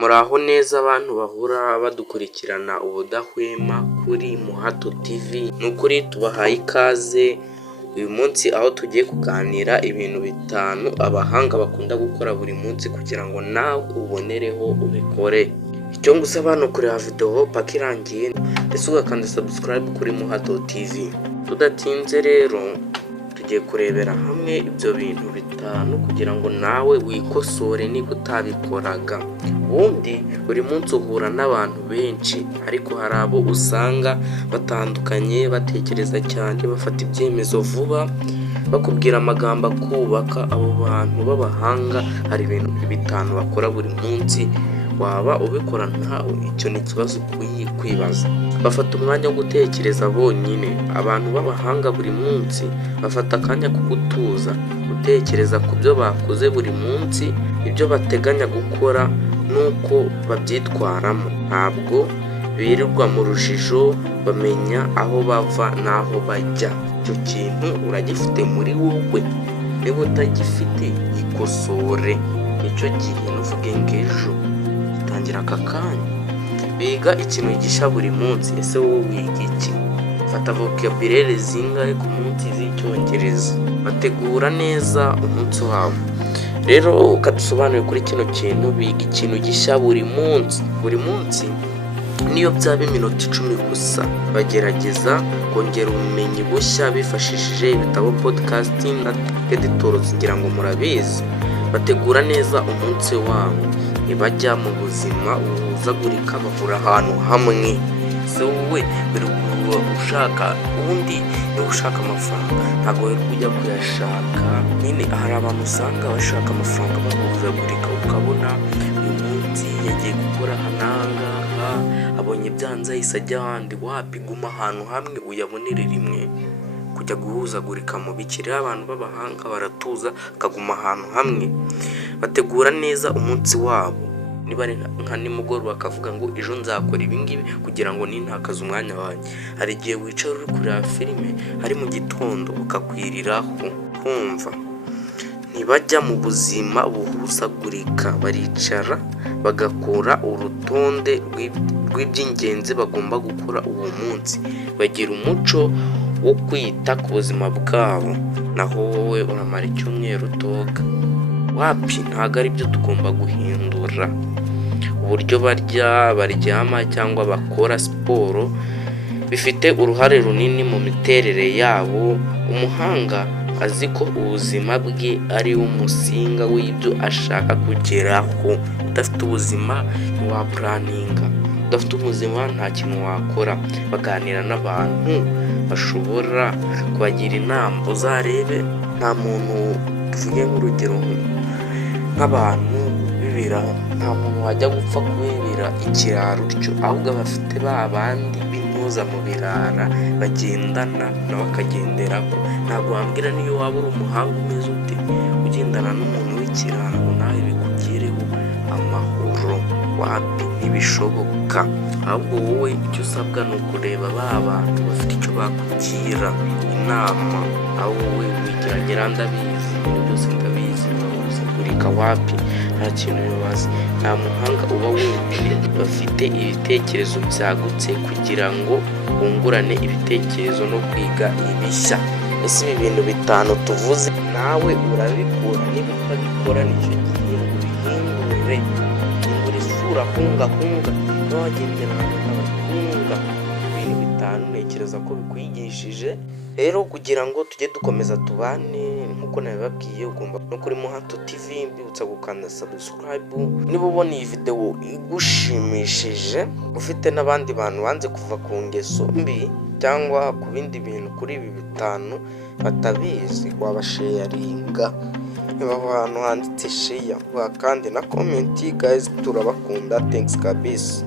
Muraho neza abantu bahora badukurikirana ubudahwema kuri Muhato TV. Nukuri tubahaye ikaze uyu munsi aho tugiye kuganira ibintu bitanu abahanga bakunda gukora buri munsi kugira ngo nawe ubonereho ubikore. Icyo ngusaba hano kureba video paka irangiye ndetse ugakanda subscribe kuri Muhato TV. Tudatinze rero tugiye kurebera hamwe ibyo bintu bitanu kugira ngo nawe wikosore niba utabikoraga. Ubundi buri munsi uhura n'abantu benshi ariko hari abo usanga batandukanye, batekereza cyane, bafata ibyemezo vuba, bakubwira amagambo akubaka. Abo bantu b'abahanga hari ibintu bitanu bakora buri munsi, waba ubikora ntawe icyo ni ikibazo kwibaza. Bafata umwanya wo gutekereza bonyine. Abantu b'abahanga buri munsi bafata akanya ko gutuza, gutekereza ku byo bakoze buri munsi, ibyo bateganya gukora nuko babyitwaramo. Ntabwo birirwa mu rujijo, bamenya aho bava n'aho bajya. Icyo kintu uragifite muri wowe, niba utagifite ikosore. Nicyo gihe nuvuge ngo ejo tangira aka kanya. Biga ikintu gishya buri munsi. Ese wowe wiga iki? Fata vocabulaire zingahe ku munsi z'icyongereza. Bategura neza umunsi wabo. Rero ukadusobanurira kuri kino kintu. Biga ikintu gishya buri munsi. Buri munsi niyo byaba iminota 10 gusa, bagerageza kongera ubumenyi bushya bifashishije ibitabo, podcasting na editors. Ngira ngo murabizi. Bategura neza umunsi wabo. Ntibajya mu buzima buhuzagurika, bahura ahantu hamwe. Se wowe ushaka ubundi niba ushaka amafaranga ntabwo wari kujya kuyashaka. Nyine hari abantu usanga bashaka amafaranga bahuzagurika, ukabona uyu munsi yagiye gukora hanangaha, abonye byanze ahise ajya ahandi. Wapi, guma ahantu hamwe uyabonere rimwe. Kujya guhuzagurika mu bikira. Abantu b'abahanga baratuza akaguma ahantu hamwe. Bategura neza umunsi wabo. Niba nka nimugoroba bakavuga ngo ejo nzakora ibi ngibi kugira ngo nintakaze umwanya wanjye. Hari igihe wicara uri kureba filime ari mu gitondo ukakwiriraho kumva. Ntibajya mu buzima buhuzagurika, baricara bagakora urutonde rw'iby'ingenzi bagomba gukora uwo munsi. Bagira umuco wo kwita ku buzima bwabo. Naho wowe uramara icyumweru utoga. Wapi, ntabwo ari byo tugomba guhindura. Uburyo barya, baryama cyangwa bakora siporo bifite uruhare runini mu miterere yabo. Umuhanga azi ko ubuzima bwe ari umusinga w'ibyo ashaka kugeraho. Udafite ubuzima ntiwapuraninga. Udafite ubuzima nta kintu wakora. Baganira n'abantu bashobora kubagira inama. Uzarebe nta muntu, tuvuge nk'urugero nk'abantu bibira, nta muntu wajya gupfa kubibira ikiraro cyo, ahubwo bafite ba bandi b'intuza mu birara bagendana nawe akagenderaho. Ntabwo wambwira niyo waba uri umuhanga umeze ute ugendana n'umuntu w'ikiraro ngo nawe bikugireho amahoro. Wapi, ntibishoboka. Ahubwo wowe icyo usabwa ni ukureba ba bantu bafite icyo bakugira inama. aho wowe wigeragera ndabizi, byose ndabizi, bahuzagurika. Wapi, nta kintu bibaza. Nta muhanga uba wenyine. Bafite ibitekerezo byagutse kugira ngo bungurane ibitekerezo no kwiga ibishya. Ese ibi bintu bitanu tuvuze nawe urabikora? Niba utabikora nicyo gihe ubihindure. Hindura isura, hunga n'abagendera n'abakunga. Ibintu bitanu ntekereza ko bikwigishije. Rero kugira ngo tujye dukomeza tubane nk'uko nabibabwiye, ugomba no kuri Muhato TV mbibutsa gukanda subscribe. Niba ubona iyi video igushimishije, ufite n'abandi bantu banze kuva ku ngeso mbi cyangwa ku bindi bintu kuri ibi bitanu batabizi, wabasharinga. Niba ahantu handitse share kandi na comment. Guys, turabakunda. Thanks kabisa.